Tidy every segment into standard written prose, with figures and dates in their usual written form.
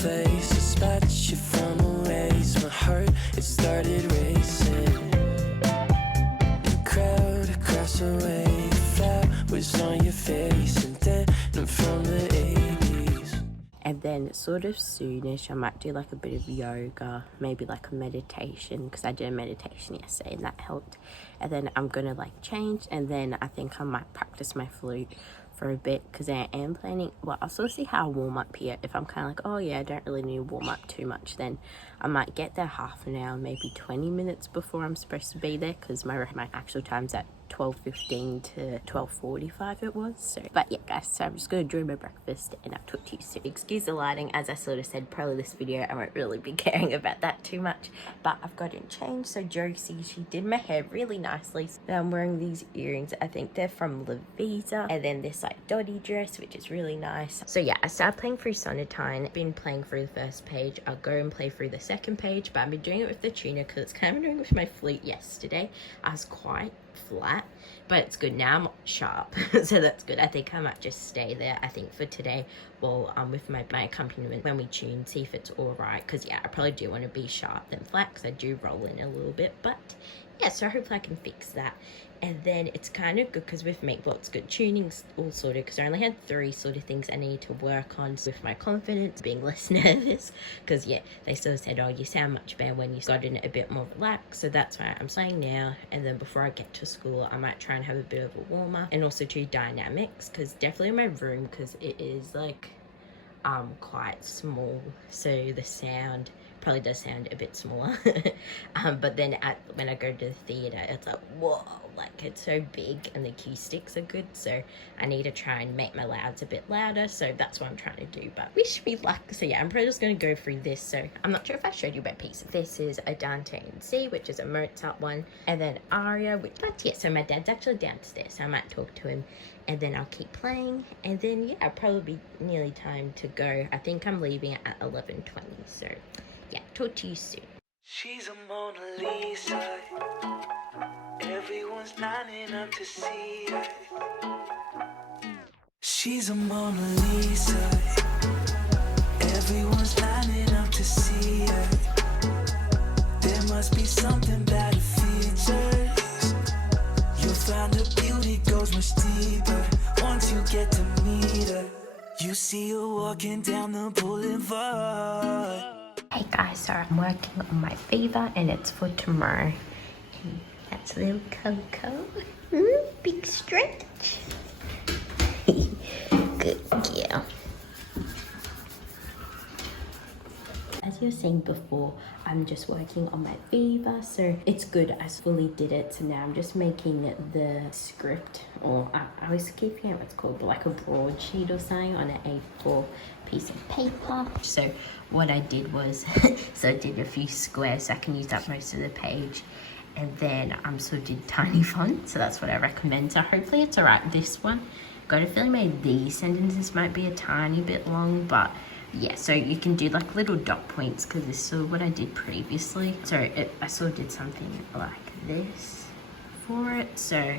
face, a spot you from a ways. My heart, it started racing. The crowd across the way, flowers on your face, and then I'm from the 80s. And then sort of soonish I might do like a bit of yoga, maybe like a meditation, because I did a meditation yesterday and that helped. And then I'm gonna like change, and then I think I might practice my flute for a bit, because I am planning, well, I'll sort of see how I warm up here. If I'm kind of like, oh yeah, I don't really need to warm up too much, then I might get there half an hour, maybe 20 minutes before I'm supposed to be there, because my actual time's at 12:15 to 12:45 it was. So, but yeah guys, so I'm just gonna enjoy my breakfast and I'll talk to you soon. Excuse the lighting, as I sort of said, probably this video I won't really be caring about that too much, but I've gotten changed. So Josie, she did my hair really nicely. So I'm wearing these earrings, I think they're from Levisa, and then this like dotty dress, which is really nice. So yeah, I started playing through Sonatine, been playing through the first page. I'll go and play through the second page, but I've been doing it with the tuner because it's kind of doing it with my flute yesterday. I was quite flat, but it's good now. I'm sharp so that's good. I think I might just stay there, I think, for today while I'm with my accompaniment when we tune, see if it's all right, because yeah, I probably do want to be sharp than flat because I do roll in a little bit. But yeah, so hopefully I can fix that. And then it's kind of good because with make, well, it's good tuning's all sorted, because I only had 3 sort of things I need to work on with my confidence, being less nervous, because yeah, they sort of said, oh, you sound much better when you got in it a bit more relaxed. So that's why I'm saying now, and then before I get to school I might try and have a bit of a warm up, and also do dynamics, because definitely in my room, because it is like quite small, so the sound probably does sound a bit smaller. But then when I go to the theater, it's like, whoa, like it's so big and the acoustics are good, so I need to try and make my louds a bit louder. So that's what I'm trying to do, but wish me luck. So yeah, I'm probably just going to go through this. So I'm not sure if I showed you my piece. This is a Dante in C, which is a Mozart one, and then Aria, which, but yeah, so my dad's actually downstairs, so I might talk to him and then I'll keep playing. And then yeah, it'll probably be nearly time to go. I think I'm leaving at 11:20, so yeah, talk to you soon. She's a Mona Lisa. Everyone's lining up to see her. She's a Mona Lisa. Everyone's lining up to see her. There must be something about her features. You'll find her beauty goes much deeper once you get to meet her. You see her walking down the boulevard. Hey guys, so I'm working on my fever and it's for tomorrow. And that's little Coco. Big stretch. Good girl. As you were saying before, I'm just working on my fever, so it's good. I fully did it, so now I'm just making the script, or I always keep forgetting what it's called, but like a broadsheet or something on an A4 piece of paper. So what I did was, so I did a few squares so I can use up most of the page, and then sort of did tiny font, so that's what I recommend. So hopefully it's alright. This one, got a feeling maybe these sentences might be a tiny bit long, but yeah, so you can do like little dot points, because this is sort of what I did previously. So I sort of did something like this for it. So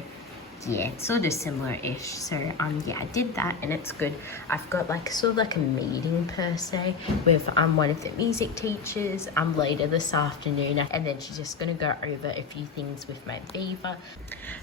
yeah, it's sort of similar-ish. So yeah, I did that and it's good. I've got like sort of like a meeting per se with one of the music teachers later this afternoon, and then she's just gonna go over a few things with my Viva.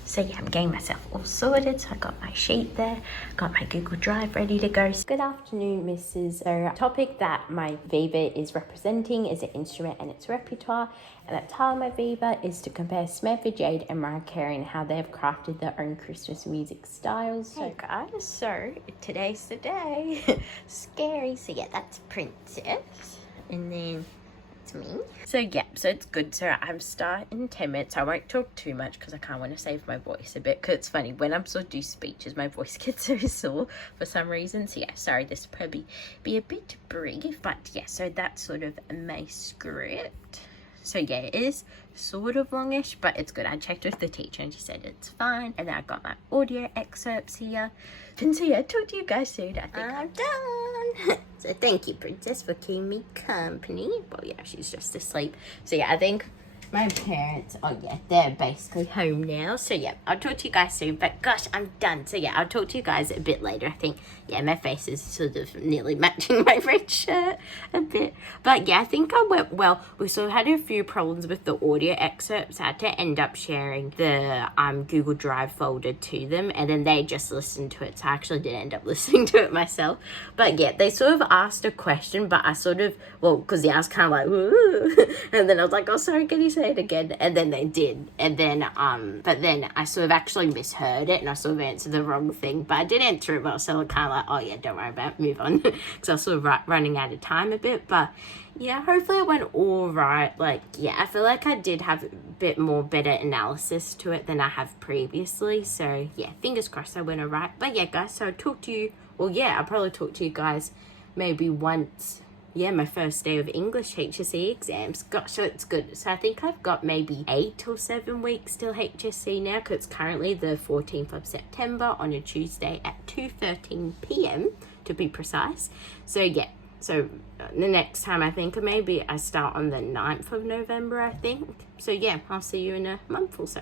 So yeah, I'm getting myself all sorted. So I got my sheet there, got my Google Drive ready to go. Good afternoon, Mrs. So topic that my Viva is representing is an instrument and its repertoire, and that part of my Viva is to compare Samantha Jade and Mariah Carey and how they've crafted their own Christmas music styles. Hey guys, so today's the day. Scary. So yeah, that's Princess, and then it's me. So yeah, so it's good. So I'm starting in 10 minutes. I won't talk too much because I kind of want to save my voice a bit, because it's funny when I'm sort of do speeches, my voice gets so sore for some reason. So yeah, sorry, this will probably be a bit brief, but yeah, so that's sort of my script. So yeah, it is sort of longish, but it's good. I checked with the teacher and she said it's fine. And then I got my audio excerpts here. And so yeah, talk to you guys soon. I think I'm done. So thank you, Princess, for keeping me company. Well, yeah, she's just asleep. So yeah, I think my parents, oh yeah, they're basically home now. So yeah, I'll talk to you guys soon. But gosh, I'm done. So yeah, I'll talk to you guys a bit later. I think, yeah, my face is sort of nearly matching my red shirt a bit. But yeah, I think I went well. We sort of had a few problems with the audio excerpts. I had to end up sharing the Google Drive folder to them, and then they just listened to it. So I actually did end up listening to it myself. But yeah, they sort of asked a question, but I sort of, well, because yeah, I was kind of like, ooh. And then I was like, oh, sorry, can you say it again? And then they did. And then, but then I sort of actually misheard it, and I sort of answered the wrong thing. But I did answer it well, so I kind of like, oh yeah, don't worry about it, move on. Because I was sort of running out of time a bit. But yeah, hopefully it went all right. Like, yeah, I feel like I did have a bit more better analysis to it than I have previously. So yeah, fingers crossed I went all right. But yeah, guys, so I'll talk to you, well, yeah, I'll probably talk to you guys maybe once, yeah, my first day of English HSC exams. Gosh, so it's good. So I think I've got maybe 8 or 7 weeks till HSC now, because it's currently the 14th of September on a Tuesday at 2:13 p.m. to be precise. So yeah, so the next time I think maybe I start on the 9th of November, I think. So yeah, I'll see you in a month or so.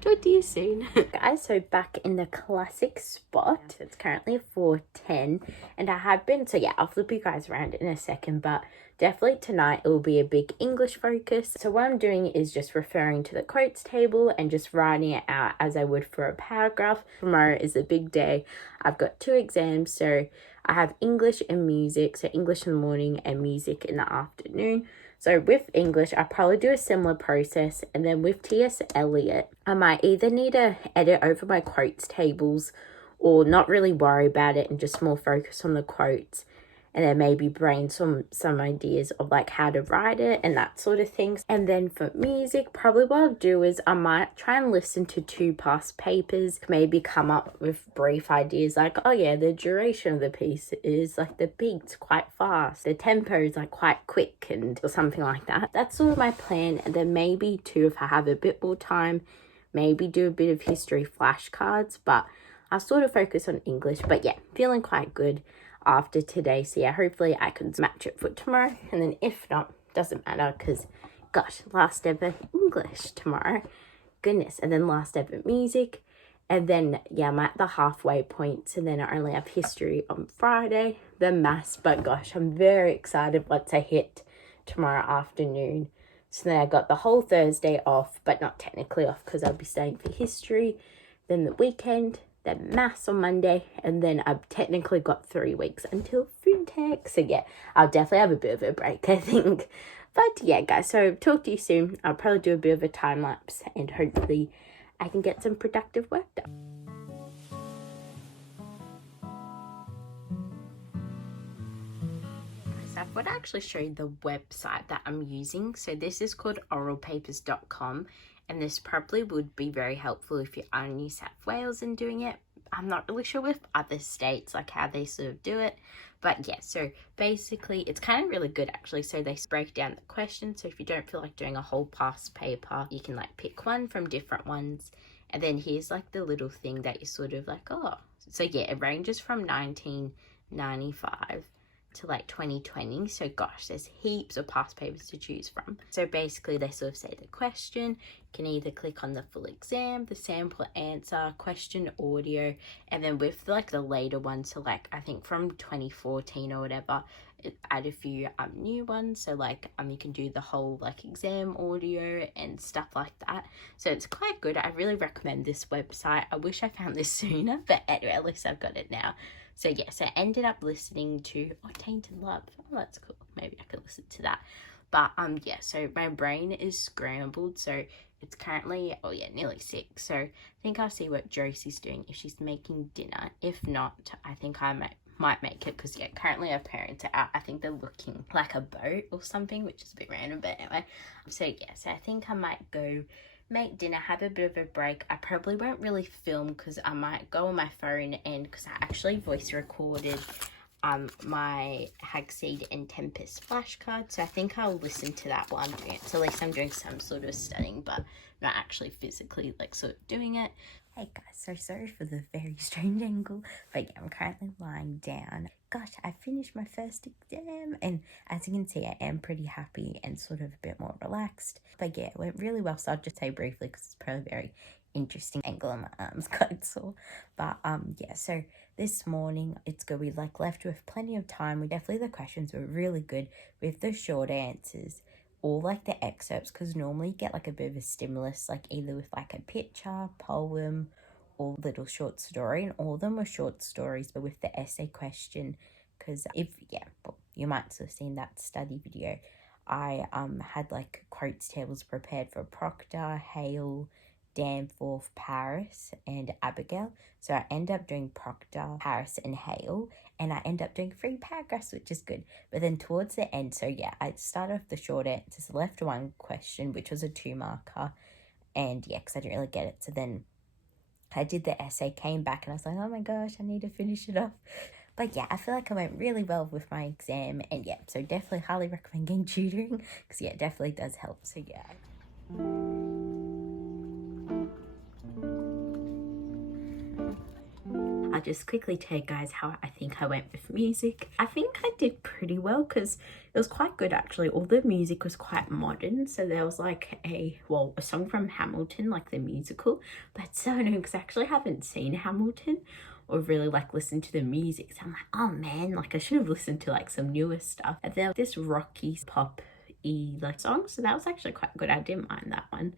Talk to you soon. Guys, so back in the classic spot. It's currently 4:10 and I have been, so yeah, I'll flip you guys around in a second, but definitely tonight it will be a big English focus. So what I'm doing is just referring to the quotes table and just writing it out as I would for a paragraph. Tomorrow is a big day. I've got 2 exams, so I have English and music, so English in the morning and music in the afternoon. So with English, I probably do a similar process, and then with T.S. Eliot, I might either need to edit over my quotes tables or not really worry about it and just more focus on the quotes, and then maybe brainstorm some ideas of like how to write it and that sort of things. And then for music, probably what I'll do is I might try and listen to 2 past papers, maybe come up with brief ideas like, oh yeah, the duration of the piece is like the beat's quite fast, the tempo is like quite quick, and or something like that. That's sort of my plan. And then maybe too, if I have a bit more time, maybe do a bit of history flashcards, but I'll sort of focus on English. But yeah, feeling quite good after today. So yeah, hopefully I can match it for tomorrow, and then if not, doesn't matter, because gosh, last ever English tomorrow, goodness. And then last ever music, and then yeah, I'm at the halfway point, and then I only have history on Friday, then maths. But gosh, I'm very excited once I hit tomorrow afternoon. So then I got the whole Thursday off, but not technically off because I'll be staying for history, then the weekend, then maths on Monday, and then I've technically got 3 weeks until food tech. So yeah, I'll definitely have a bit of a break, I think. But yeah, guys, so talk to you soon. I'll probably do a bit of a time lapse, and hopefully I can get some productive work done. So I would actually show you the website that I'm using. So this is called oralpapers.com. And this probably would be very helpful if you are in New South Wales and doing it. I'm not really sure with other states, like how they sort of do it. But yeah, so basically it's kind of really good actually. So they break down the questions. So if you don't feel like doing a whole past paper, you can like pick one from different ones. And then here's like the little thing that you sort of like, oh. So yeah, it ranges from 1995 to like 2020. So gosh, there's heaps of past papers to choose from. So basically they sort of say the question, you can either click on the full exam, the sample answer, question audio, and then with like the later ones, so like I think from 2014 or whatever, it add a few new ones. So like you can do the whole like exam audio and stuff like that. So it's quite good. I really recommend this website. I wish I found this sooner, but anyway, at least I've got it now. So yeah, so I ended up listening to Tainted Love. Oh, that's cool. Maybe I could listen to that. But yeah, so my brain is scrambled. So it's currently, oh yeah, nearly 6. So I think I'll see what Josie's doing, if she's making dinner. If not, I think I might make it, because yeah, currently our parents are out. I think they're looking like a boat or something, which is a bit random, but anyway. So yeah, so I think I might go make dinner, have a bit of a break. I probably won't really film because I might go on my phone, and because I actually voice recorded my Hagseed and Tempest flashcard, so I think I'll listen to that while I'm doing it. So at least I'm doing some sort of studying, but not actually physically like sort of doing it. Hey guys, so sorry for the very strange angle, but yeah, I'm currently lying down. Gosh, I finished my first exam, and as you can see, I am pretty happy and sort of a bit more relaxed. But yeah, it went really well, so I'll just say briefly because it's probably very interesting angle and my arm's quite sore. But yeah, so this morning it's good. We left with plenty of time. The questions were really good with the short answers, or the excerpts, because normally you get a bit of a stimulus, either with a picture, poem, or little short story, and all of them were short stories, but with the essay question, because you might have seen that study video. I had quotes tables prepared for Proctor, Hale, Danforth, Paris, and Abigail. So I end up doing Proctor, Paris, and Hale, and I end up doing 3 paragraphs, which is good. But then towards the end, so yeah, I started off the short answers, left one question, which was a 2-marker, and yeah, because I didn't really get it. So then I did the essay, came back, and I was like, oh my gosh, I need to finish it off. But yeah, I feel like I went really well with my exam, and yeah, so definitely highly recommend getting tutoring, because yeah, it definitely does help. So yeah. I'll just quickly tell you guys how I think I went with music. I think I did pretty well because it was quite good actually. All the music was quite modern. So there was a song from Hamilton, the musical. But it's so annoying because I actually haven't seen Hamilton or really listened to the music. So I'm like, oh man, I should have listened to some newer stuff. And there was this rocky pop-y song. So that was actually quite good. I didn't mind that one.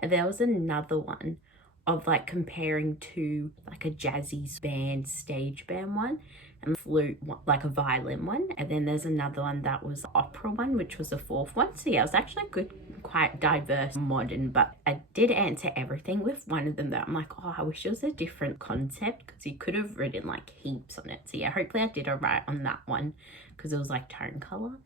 And there was another one of comparing to a jazzy band, stage band one, and flute one, a violin one. And then there's another one that was opera one, which was the 4th one. So yeah, it was actually good, quite diverse, modern, but I did answer everything with one of them that I'm oh, I wish it was a different concept because you could have written heaps on it. So yeah, hopefully I did alright on that one because it was tone color.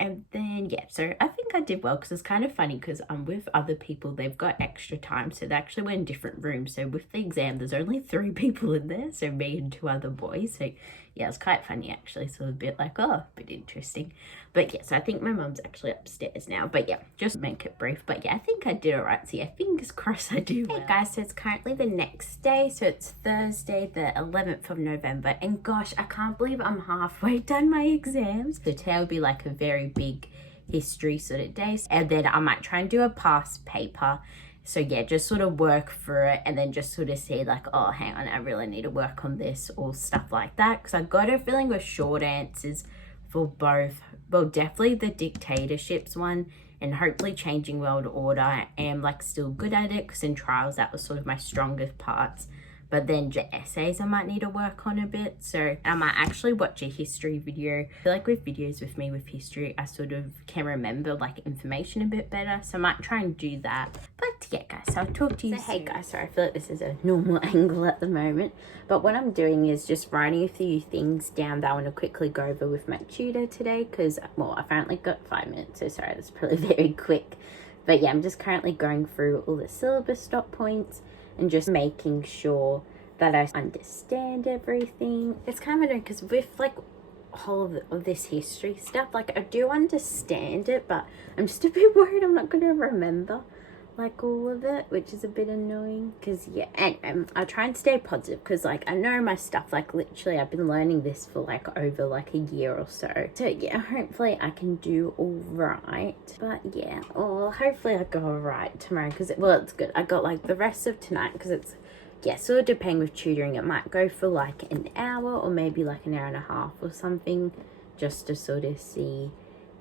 And then, yeah, so I think I did well because it's kind of funny because I'm with other people. They've got extra time. So they actually went in different rooms. So with the exam, there's only 3 people in there. So me and 2 other boys. So yeah, it's quite funny actually. So a bit oh, a bit interesting. But yeah, so I think my mum's actually upstairs now. But yeah, just make it brief. But yeah, I think I did all right. So yeah, fingers crossed I do well. Hey guys, so it's currently the next day. So it's Thursday, the 11th of November. And gosh, I can't believe I'm halfway done my exams. So today will be a very big history sort of day. And then I might try and do a past paper. So yeah, just sort of work through it and then just sort of see oh, hang on, I really need to work on this or stuff like that. Because I got a feeling with short answers for both, well, definitely the dictatorships one and hopefully changing world order. I am still good at it because in trials that was sort of my strongest parts. But then the essays I might need to work on a bit. So I might actually watch a history video. I feel with videos with me with history, I sort of can remember information a bit better. So I might try and do that. But yeah, guys, so I'll talk to you soon. Hey guys, sorry, I feel this is a normal angle at the moment. But what I'm doing is just writing a few things down that I want to quickly go over with my tutor today. Because, well, I've only got 5 minutes. So sorry, that's probably very quick. But yeah, I'm just currently going through all the syllabus stop points and just making sure that I understand everything. It's kind of annoying because with whole of this history stuff, I do understand it, but I'm just a bit worried I'm not going to remember all of it, which is a bit annoying. Because yeah, and I try and stay positive because I know my stuff. Literally I've been learning this for over a year or so. So yeah, hopefully I can do all right. But yeah, or hopefully I go all right tomorrow because it's good. I got the rest of tonight because it's, yeah, sort of depending with tutoring, it might go for an hour or maybe an hour and a half or something, just to sort of see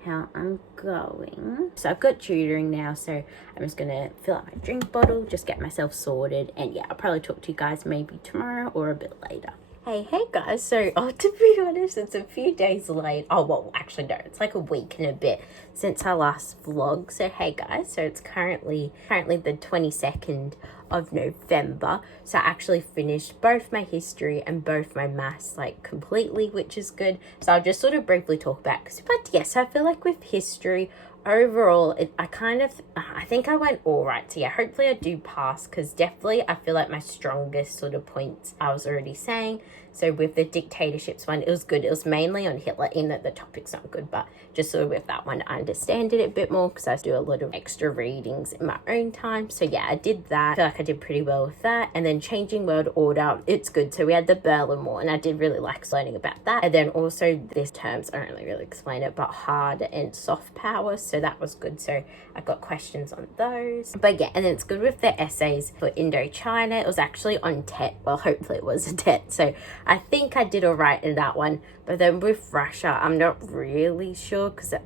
how I'm going. So I've got tutoring now, so I'm just gonna fill up my drink bottle, just get myself sorted, and yeah, I'll probably talk to you guys maybe tomorrow or a bit later. Hey guys, so to be honest, it's a few days late. Oh, well, actually no, it's a week and a bit since our last vlog. So hey guys, so it's currently the 22nd of November. So I actually finished both my history and both my maths completely, which is good. So I'll just sort of briefly talk about it. But yes, I feel with history, overall, I think I went all right. So yeah, hopefully I do pass because definitely I feel my strongest sort of points I was already saying. So with the dictatorships one, it was good. It was mainly on Hitler, in that the topic's not good, but just sort of with that one, I understand it a bit more because I do a lot of extra readings in my own time. So yeah, I did that. I feel like I did pretty well with that. And then changing world order, it's good. So we had the Berlin Wall, and I did really like learning about that. And then also these terms, I don't really explain it, but hard and soft power. So that was good. So I got questions on those. But yeah, and then it's good with the essays for Indochina. It was actually on TET. Well, hopefully it was a TET. So I think I did all right in that one. But then with Russia, I'm not really sure because, it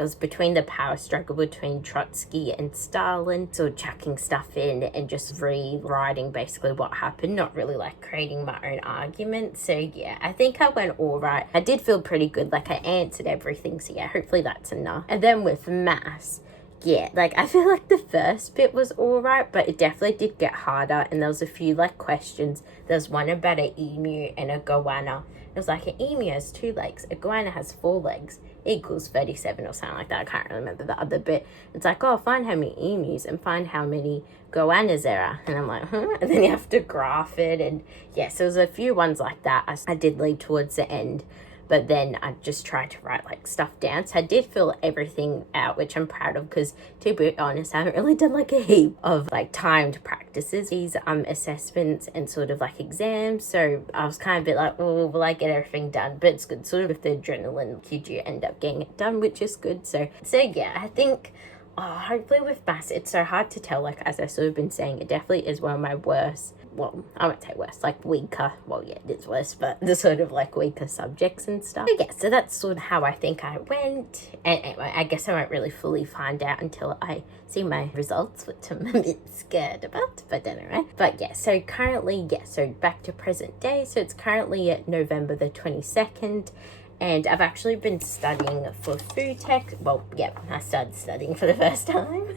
was between the power struggle between Trotsky and Stalin. So chucking stuff in and just rewriting basically what happened, not really like creating my own argument. So yeah, I think I went all right. I did feel pretty good. Like I answered everything. So yeah, hopefully that's enough. And then with maths, yeah, like I feel like the first bit was all right, but it definitely did get harder. And there was a few like questions. There's one about an emu and a goanna. It was like an emu has 2 legs, a goanna has 4 legs, equals 37 or something like that. I can't remember the other bit. It's like, oh, find how many emus and find how many goannas there are. And I'm like, huh? And then you have to graph it. And yes, there was a few ones like that. I did leave towards the end. But then I just tried to write like stuff down. So I did fill everything out, which I'm proud of because, to be honest, I haven't really done like a heap of like timed practices, these assessments and sort of like exams. So I was kind of a bit like, oh, will I get everything done? But it's good. Sort of with the adrenaline, you do end up getting it done, which is good. So yeah, I think hopefully with maths, it's so hard to tell. Like as I sort of been saying, it definitely is one of my worst. Well, I won't say worse, like weaker. Well, yeah, it is worse, but the sort of like weaker subjects and stuff. But yeah, so that's sort of how I think I went. And anyway, I guess I won't really fully find out until I see my results, which I'm a bit scared about. But anyway, but yeah, so currently, so back to present day. So it's currently at November the 22nd. And I've actually been studying for food tech. Well, yeah, I started studying for the first time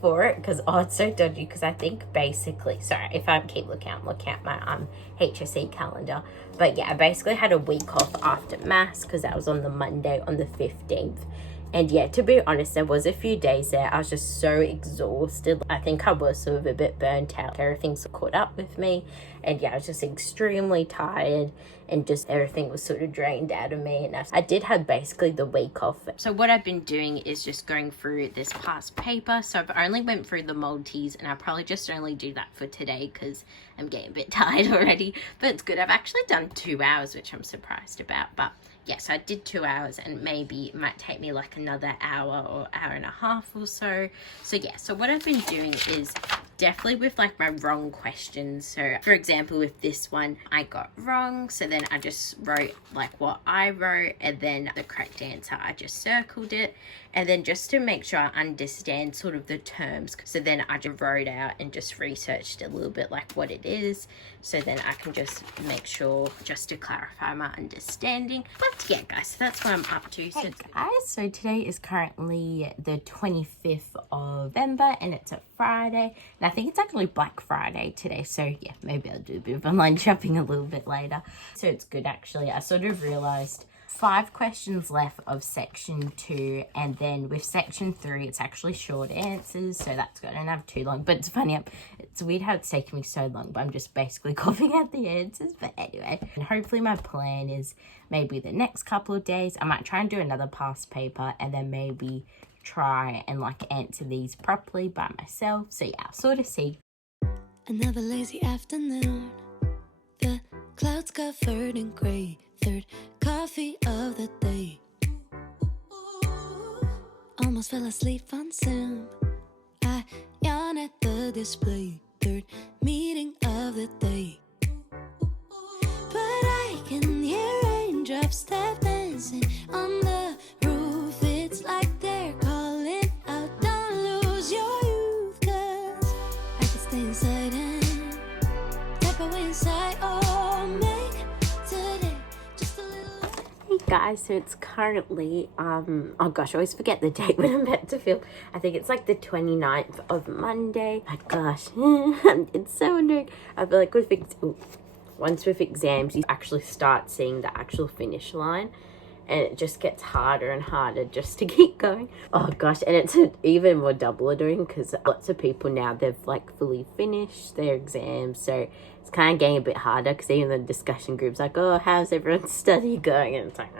for it because, it's so dodgy because I think basically, sorry, if I keep looking at my HSC calendar. But yeah, I basically had a week off after maths because that was on the Monday on the 15th. And yeah, to be honest, there was a few days there I was just so exhausted. I think I was sort of a bit burnt out. Everything's caught up with me. And yeah, I was just extremely tired and just everything was sort of drained out of me. And I did have basically the week off. So what I've been doing is just going through this past paper. So I've only went through the multis and I'll probably just only do that for today because I'm getting a bit tired already. But it's good. I've actually done 2 hours, which I'm surprised about. But yes, I did 2 hours and maybe it might take me like another hour or hour and a half or so. So yeah, so what I've been doing is definitely with like my wrong questions. So for example, with this one, I got wrong. So then I just wrote like what I wrote and then the correct answer, I just circled it. And then just to make sure I understand sort of the terms. So then I just wrote out and just researched a little bit like what it is. So then I can just make sure just to clarify my understanding. But yeah, guys, so that's what I'm up to. Hey guys, so today is currently the 25th of November and it's a Friday. And I think it's actually Black Friday today. So yeah, maybe I'll do a bit of online shopping a little bit later. So it's good actually. I sort of realized 5 questions left of section 2 and then with section 3 it's actually short answers, so that's good. I don't have too long, but it's funny, it's weird how it's taken me so long, but I'm just basically coughing out the answers. But anyway, and hopefully my plan is maybe the next couple of days I might try and do another past paper and then maybe try and like answer these properly by myself. So yeah, I'll sort of see. Another lazy afternoon, the clouds covered in gray, third coffee of the day. Almost fell asleep on Zoom. I yawn at the display, third meeting of the day. But I can hear raindrops tap dancing on the roof. It's like they're calling out, don't lose your youth, 'cause I can stay inside and tap away inside or make today just a little. Hey guys, so it's currently oh gosh, I always forget the date when I'm about to film. I think it's like the 29th of Monday. My gosh, it's so annoying. I feel like once with exams you actually start seeing the actual finish line, and it just gets harder and harder just to keep going. Oh gosh, and it's even more double doing because lots of people now, they've like fully finished their exams, so it's kind of getting a bit harder because even the discussion groups like, oh, how's everyone's study going? And it's like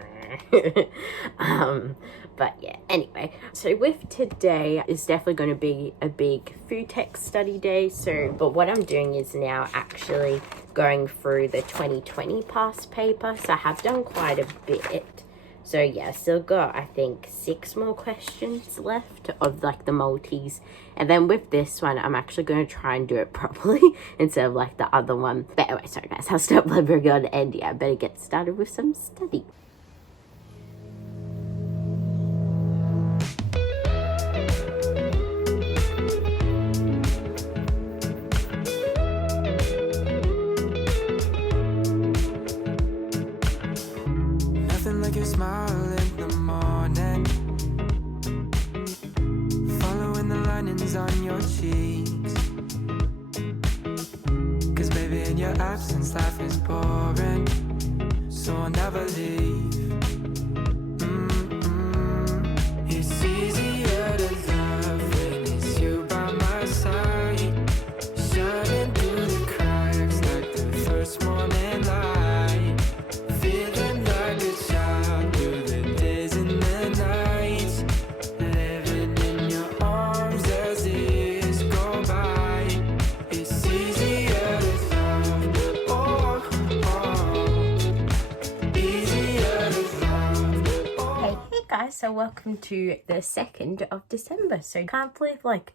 but yeah, anyway, so with today is definitely going to be a big food tech study day. So but what I'm doing is now actually going through the 2020 past paper, so I have done quite a bit. So yeah, still got I think 6 more questions left of like the multis, and then with this one I'm actually going to try and do it properly instead of like the other one. But anyway, sorry guys, I'll stop blabbering on, and yeah, I better get started with some study. Nothing like your smile in the morning, following the linings on your cheeks. 'Cause baby, in your absence life is boring, so I'll never leave. It's easier to love when it's you by my side, shining through the cracks like the first morning light, feeling like a child through the days and the nights, living in your arms as years go by. It's easier to love, oh, easier to love, oh. Hey guys, so welcome to the 2nd of December. So can't believe like,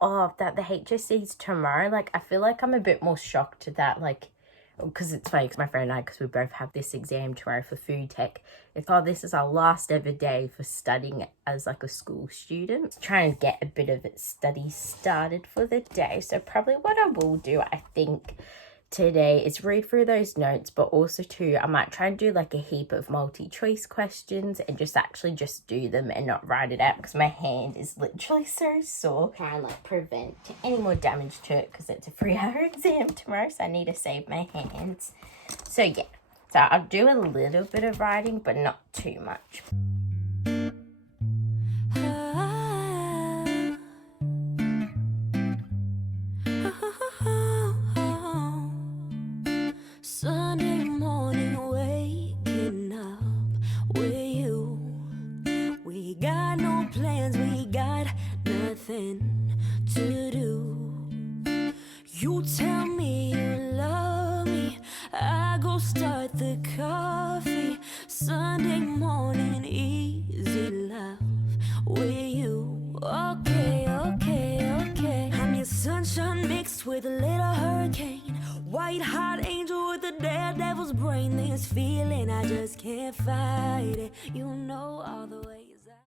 oh, that the HSC's tomorrow. Like I feel like I'm a bit more shocked that like, because it's funny because my friend and I, because we both have this exam tomorrow for food tech, it's this is our last ever day for studying as like a school student. Trying to get a bit of study started for the day. So probably what I will do, I think, today is read through those notes, but also too I might try and do like a heap of multi-choice questions and just do them and not write it out because my hand is literally so sore. Try and like prevent any more damage to it because it's a 3-hour exam tomorrow, so I need to save my hands. So yeah, so I'll do a little bit of writing but not too much. Sunday morning, waking up with you. We got no plans, we got nothing to do. You tell me you love me, I go start the coffee. Sunday morning, easy love with you. Okay, okay, okay. I'm your sunshine mixed with a little hurricane, white hot angel with a daredevil's brain. This feeling, I just can't fight it. You know all the ways